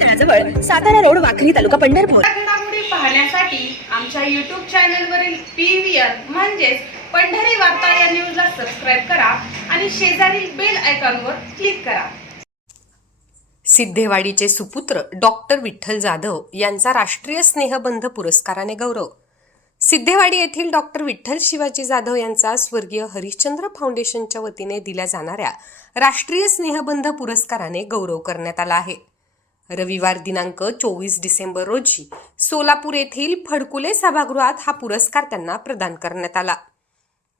तळाजवळ Satara road Wakhari taluka Pandharpur. पाहण्यासाठी आमच्या YouTube चॅनलवरील पी व्ही आर म्हणजेच पंढरी वार्ता या न्यूजला सबस्क्राईब करा आणि शेजारील बेल आयकॉनवर क्लिक करा. सिद्धेवाडीचे सुपुत्र डॉक्टर विठ्ठल जाधव यांचा राष्ट्रीय स्नेहबंध पुरस्काराने गौरव. सिद्धेवाडी येथील डॉक्टर विठ्ठल शिवाजी जाधव यांचा स्वर्गीय हरिश्चंद्र फाउंडेशनच्या वतीने दिल्या जाणाऱ्या राष्ट्रीय स्नेहबंध पुरस्काराने गौरव करण्यात आला आहे. रविवार दिनांक चोवीस डिसेंबर रोजी सोलापूर येथील फडकुले सभागृहात हा पुरस्कार त्यांना प्रदान करण्यात आला.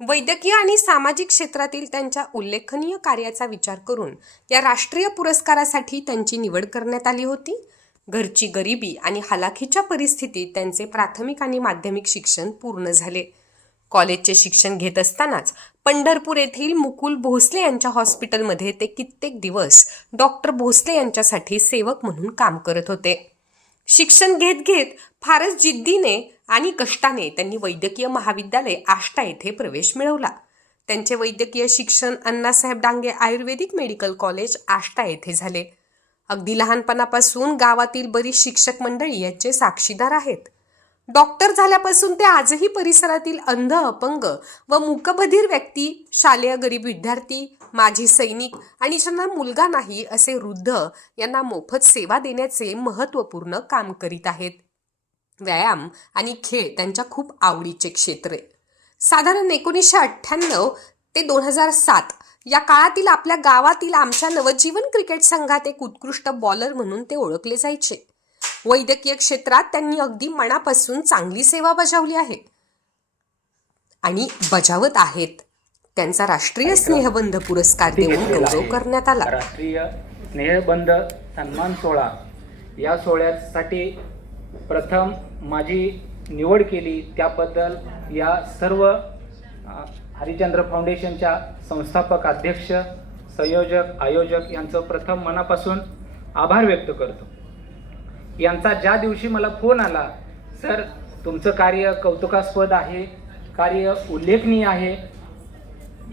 वैद्यकीय आणि सामाजिक क्षेत्रातील त्यांच्या उल्लेखनीय कार्याचा विचार करून या राष्ट्रीय पुरस्कारासाठी त्यांची निवड करण्यात आली होती. घरची गरिबी आणि हलाखीच्या परिस्थितीत त्यांचे प्राथमिक आणि माध्यमिक शिक्षण पूर्ण झाले. कॉलेजचे शिक्षण घेत असतानाच पंढरपूर येथील मुकुल भोसले यांच्या हॉस्पिटलमध्ये ते कित्येक दिवस डॉक्टर भोसले यांच्यासाठी सेवक म्हणून काम करत होते. शिक्षण घेत घेत फारच जिद्दीने आणि कष्टाने त्यांनी वैद्यकीय महाविद्यालय आष्टा येथे प्रवेश मिळवला. त्यांचे वैद्यकीय शिक्षण Annasaheb Dange ayurvedic medical college Ashta येथे झाले. अगदी लहानपणापासून गावातील बरीच शिक्षक मंडळी याचे साक्षीदार आहेत. डॉक्टर झाल्यापासून ते आजही परिसरातील अंध अपंग व मुकबधीर व्यक्ती शालेय गरीब विद्यार्थी माजी सैनिक आणि ज्यांना मुलगा नाही असे वृद्ध यांना मोफत सेवा देण्याचे महत्त्वपूर्ण काम करीत आहेत. व्यायाम आणि खेळ त्यांच्या खूप आवडीचे क्षेत्र साधारण एकोणीसशे अठ्ठ्याण्णव ते दोन हजार सात या काळातील आपल्या गावातील आमच्या नवजीवन क्रिकेट संघात एक उत्कृष्ट बॉलर म्हणून ते ओळखले जायचे. वैद्यकीय क्षेत्रात त्यांनी अगदी मनापासून चांगली सेवा बजावली आहे. आणि बजावत आहेत. त्यांचा राष्ट्रीय स्नेहबंध पुरस्कार देऊन गौरव करण्यात आला. राष्ट्रीय स्नेहबंध सन्मान सोहळा. या सोहळ्यासाठी प्रथम माझी निवड केली. त्याबद्दल या सर्व हरिचंद्र फाउंडेशनच्या संस्थापक अध्यक्ष संयोजक आयोजक यांचं प्रथम मनापासून आभार व्यक्त करतो. यांचा ज्या दिवशी मला फोन आला सर तुमचं कार्य कौतुकास्पद आहे कार्य उल्लेखनीय आहे.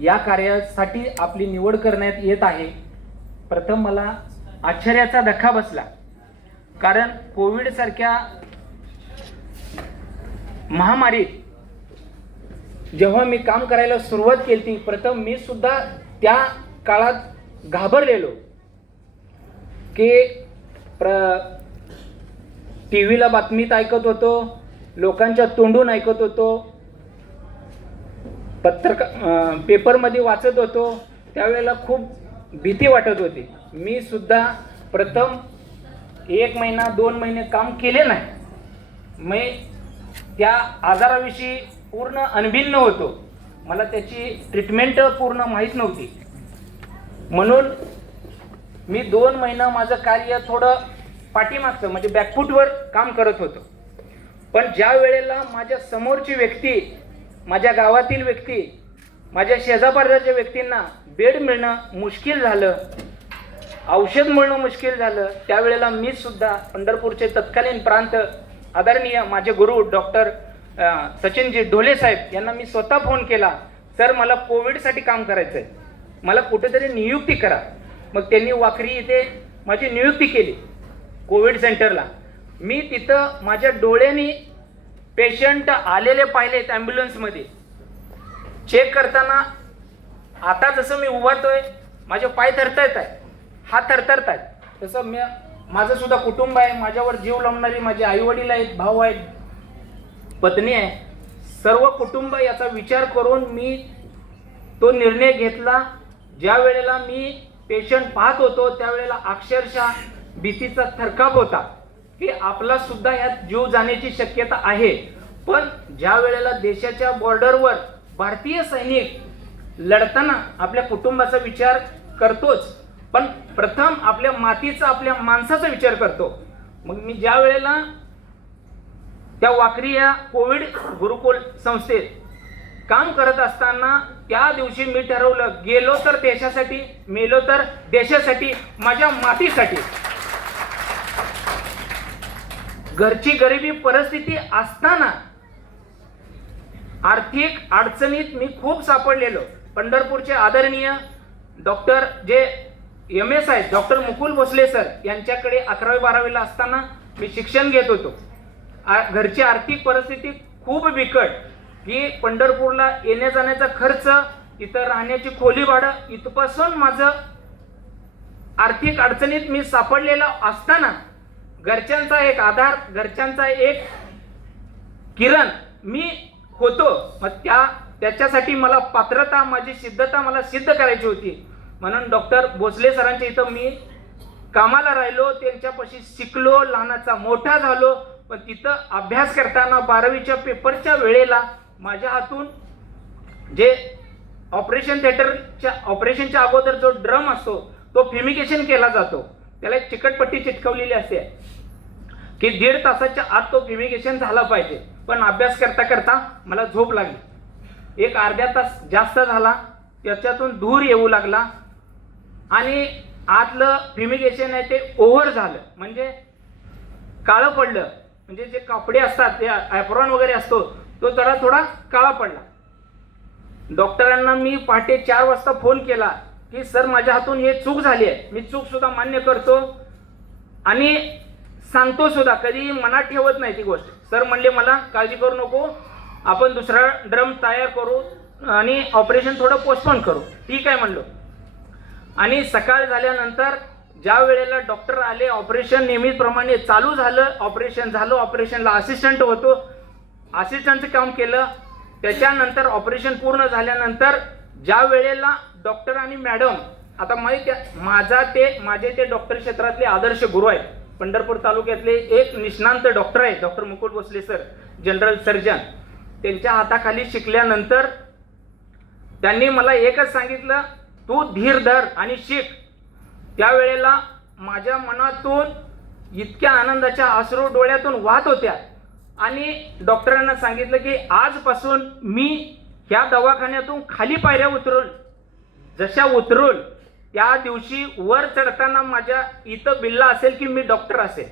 या कार्यासाठी आपली निवड करण्यात येत आहे. प्रथम मला आश्चर्याचा धक्का बसला कारण कोविडसारख्या महामारीत जेव्हा मी काम करायला सुरुवात केली प्रथम मी सुद्धा त्या काळात घाबरलेलो की प्र टी व्हीला बातमीत ऐकत होतो लोकांच्या तोंडून ऐकत होतो पत्रका पेपरमध्ये वाचत होतो त्यावेळेला खूप भीती वाटत होती. मी सुद्धा प्रथम एक महिना दोन महिने काम केले नाही. मी त्या आजाराविषयी पूर्ण अनभिन्न होतो. मला त्याची ट्रीटमेंट पूर्ण माहीत नव्हती. म्हणून मी दोन महिना माझं कार्य थोडं पाठीमागचं म्हणजे बॅकफूटवर काम करत होतो. पण ज्या वेळेला माझ्या समोरची व्यक्ती माझ्या गावातील व्यक्ती माझ्या शेजापाजारच्या व्यक्तींना बेड मिळणं मुश्किल झालं औषध मिळणं मुश्किल झालं त्यावेळेला मी सुद्धा पंढरपूरचे तत्कालीन प्रांत आदरणीय माझे गुरु डॉक्टर सचिनजी ढोले साहेब यांना मी स्वतः फोन केला सर मला कोविडसाठी काम करायचं आहे मला कुठेतरी नियुक्ती करा. मग त्यांनी वाकरी इथे माझी नियुक्ती केली. कोविड सेंटरला. मी तिथं माझ्या डोळ्यांनी पेशंट आलेले पाहिलेत ॲम्ब्युलन्समध्ये चेक करताना आता जसं मी उभारतोय माझे पाय थरथरत आहे हात थरथरत आहेत. तसं मी माझं सुद्धा कुटुंब आहे. माझ्यावर जीव लावणारी माझे आईवडील आहेत भाऊ आहेत पत्नी आहे. सर्व कुटुंब याचा विचार करून मी तो निर्णय घेतला. ज्या वेळेला मी पेशंट पाहत होतो त्यावेळेला अक्षरशः भीतीचा थरकाप होता. की आपला सुद्धा यात जीव जाण्याची शक्यता आहे. पण ज्या वेळेला देशाच्या बॉर्डरवर भारतीय सैनिक लढताना आपल्या कुटुंबाचा विचार करतोच पण प्रथम आपल्या मातीचा आपल्या माणसाचा विचार करतो. मग मी ज्या वेळेला त्या वाकरी या कोविड गुरुकुल संस्थेत काम करत असताना त्या दिवशी मी ठरवलं गेलो तर देशासाठी मेलो तर देशासाठी माझ्या मातीसाठी. घरची गरिबी परिस्थिती असताना आर्थिक अडचणीत मी खूप सापडलेलो. पंढरपूरचे आदरणीय डॉक्टर जे एम एस आहेत डॉक्टर मुकुल भोसले सर यांच्याकडे अकरावी बारावीला असताना मी शिक्षण घेत होतो. आ- घरची आर्थिक परिस्थिती खूप बिकट की पंढरपूरला येण्या जाण्याचा खर्च इथं राहण्याची खोली भाडं इथपासून माझं आर्थिक अडचणीत मी सापडलेला असताना घरच्यांचा एक आधार घरच्यांचा एक किरण मी होतो. मग त्या त्याच्यासाठी मला पात्रता माझी सिद्धता मला सिद्ध करायची होती. म्हणून डॉक्टर भोसले सरांच्या इथं मी कामाला राहिलो त्यांच्यापाशी शिकलो लहानाचा मोठा झालो. पण तिथं अभ्यास करताना बारावीच्या पेपरच्या वेळेला माझ्या हातून जे ऑपरेशन थिएटरच्या ऑपरेशनच्या अगोदर जो ड्रम असतो तो फ्युमिगेशन केला जातो. त्याला एक चिकटपट्टी चिटकवलेली असते की दीड तासाच्या आत तो फ्युमिगेशन झाला पाहिजे. पण अभ्यास करता करता मला झोप लागली. एक अर्ध्या तास जास्त झाला त्याच्यातून धूर येऊ लागला. आणि आतलं फ्युमिगेशन आहे ते ओव्हर झालं. म्हणजे काळं पडलं. म्हणजे जे कपडे असतात ते ॲप्रॉन वगैरे असतो तो जरा थोडा काळा पडला. डॉक्टरांना मी पहाटे चार वाजता फोन केला की सर माझ्या हातून हे चूक झाली आहे. मी चूकसुद्धा मान्य करतो. आणि सांगतो सुद्धा कधी मनात ठेवत नाही ती गोष्ट. सर म्हणले मला काळजी करू नको आपण दुसरा ड्रम तयार करू आणि ऑपरेशन थोडं पोस्टपोन करू. ठीक आहे म्हणलो. आणि सकाळ झाल्यानंतर ज्या वेळेला डॉक्टर आले ऑपरेशन नियमितप्रमाणे चालू झालं ऑपरेशन झालं ऑपरेशनला असिस्टंट होतो. असिस्टंटचं काम केलं. त्याच्यानंतर ऑपरेशन पूर्ण झाल्यानंतर ज्या वेळेला डॉक्टर आणि मॅडम आता माहिती आहे, माझा ते माझे ते डॉक्टर क्षेत्रातले आदर्श गुरु आहेत. पंढरपूर तालुक्यातले एक निष्णांत डॉक्टर आहेत डॉक्टर मुकुट भोसले सर जनरल सर्जन. त्यांच्या हाताखाली शिकल्यानंतर त्यांनी मला एकच सांगितलं तू धीर धर आणि शिक. त्यावेळेला माझ्या मनातून इतक्या आनंदाच्या आसरू डोळ्यातून वाहत होत्या आणि डॉक्टरांना सांगितलं की आजपासून मी ह्या दवाखान्यातून खाली पायऱ्या उतरून जशा उतरून त्या दिवशी वर चढताना माझ्या इथं बिल्ला असेल की मी डॉक्टर असेल.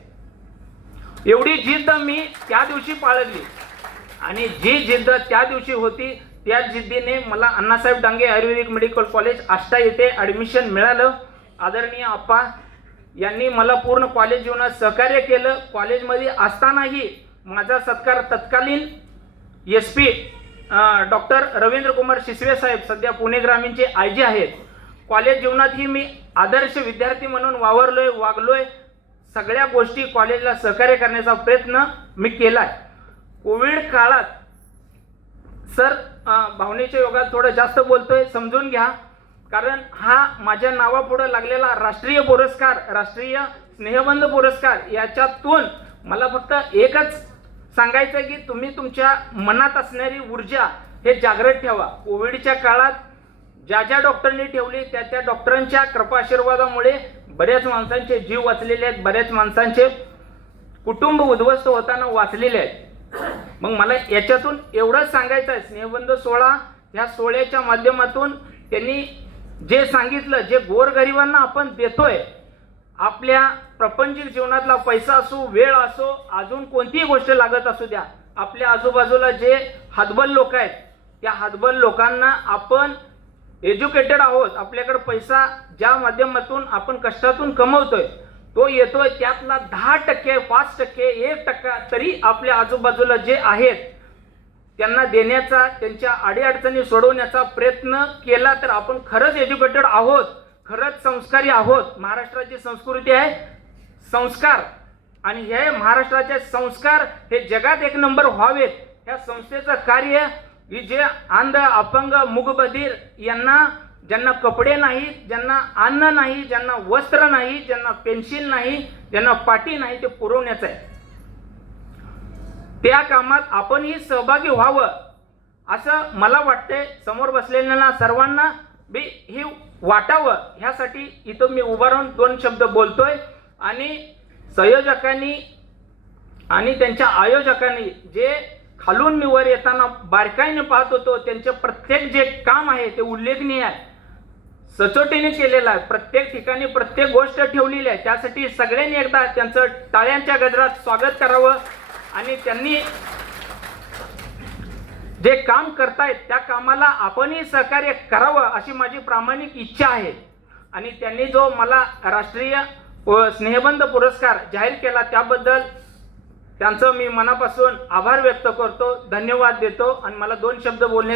एवढी जिद्द मी त्या दिवशी पाळली. आणि जी जिद्द त्या दिवशी होती त्या जिद्दीने मला Annasaheb Dange ayurvedic medical college Ashta येथे ॲडमिशन मिळालं. आदरणीय आप्पा यांनी मला पूर्ण कॉलेज जीवनात सहकार्य केलं. कॉलेजमध्ये असतानाही माझा सत्कार तत्कालीन S P doctor Ravindra Kumar Shisve साहेब सध्या पुणे ग्रामीणचे आय जी आहेत कॉलेज जीवनातही मी आदर्श विद्यार्थी म्हणून वावरलोय वागलोय. सगळ्या गोष्टी कॉलेजला सहकार्य करण्याचा प्रयत्न मी केलाय. कोविड काळात सर भावनेच्या योगात थोडं जास्त बोलतोय समजून घ्या. कारण हा माझ्या नावापुढं लागलेला राष्ट्रीय पुरस्कार राष्ट्रीय स्नेहबंध पुरस्कार याच्यातून मला फक्त एकच सांगायचं आहे की तुम्ही तुमच्या मनात असणारी ऊर्जा हे जागृत ठेवा. कोविडच्या काळात ज्या ज्या डॉक्टरांनी ठेवली त्या त्या डॉक्टरांच्या कृपाशीर्वादामुळे बऱ्याच माणसांचे जीव वाचलेले आहेत बऱ्याच माणसांचे कुटुंब उद्ध्वस्त होताना वाचलेले आहेत. मग मला याच्यातून एवढंच सांगायचं आहे स्नेहबंध सोहळा ह्या सोहळ्याच्या माध्यमातून त्यांनी जे सांगितलं जे गोरगरिबांना आपण देतोय आपल्या प्रपंचिक जीवनातला पैसा असो वेळ असो अजून कोणतीही गोष्ट लागत असू द्या आपल्या आजूबाजूला जे हातबल लोक आहेत त्या हातबल लोकांना आपण एज्युकेटेड आहोत. आपल्याकडे पैसा ज्या माध्यमातून आपण कष्टातून कमवतोय तो येतोय त्यातला दहा टक्के पाच टक्के एक टक्का तरी आपल्या आजूबाजूला जे आहेत त्यांना देण्याचा त्यांच्या अडीअडचणी सोडवण्याचा प्रयत्न केला तर आपण खरंच एज्युकेटेड आहोत. खरंच संस्कारी आहोत. महाराष्ट्राची संस्कृती आहे संस्कार. आणि हे महाराष्ट्राचे संस्कार हे जगात एक नंबर व्हावेत. ह्या संस्थेचं कार्य ही जे अंध अपंग मुगबधीर यांना ज्यांना कपडे नाहीत ज्यांना अन्न नाही ज्यांना वस्त्र नाही ज्यांना पेन्शिल नाही ज्यांना पाटी नाही ते पुरवण्याचं आहे. त्या कामात आपणही सहभागी व्हावं असं मला वाटतंय. समोर बसलेल्यांना सर्वांना बी हे वाटावं. ह्यासाठी इथं मी उभा राहून दोन शब्द बोलतोय. आणि संयोजकांनी आणि त्यांच्या आयोजकांनी जे खालून मी वर येताना बारकाईने पाहत होतो त्यांचे प्रत्येक जे काम आहे ते उल्लेखनीय आहे. सचोटीने केलेलं आहे प्रत्येक ठिकाणी प्रत्येक गोष्ट ठेवलेली आहे. त्यासाठी सगळ्यांनी एकदा त्यांचं टाळ्यांच्या गजरात स्वागत करावं आणि त्यांनी जे काम करतायत त्या कामाला आपणही सहकार्य करावं अशी माझी प्रामाणिक इच्छा आहे. आणि त्यांनी जो मला राष्ट्रीय स्नेहबंध पुरस्कार जाहीर केला त्याबद्दल त्यांचं मी मनापासून आभार व्यक्त करतो धन्यवाद देतो आणि मला दोन शब्द बोलण्या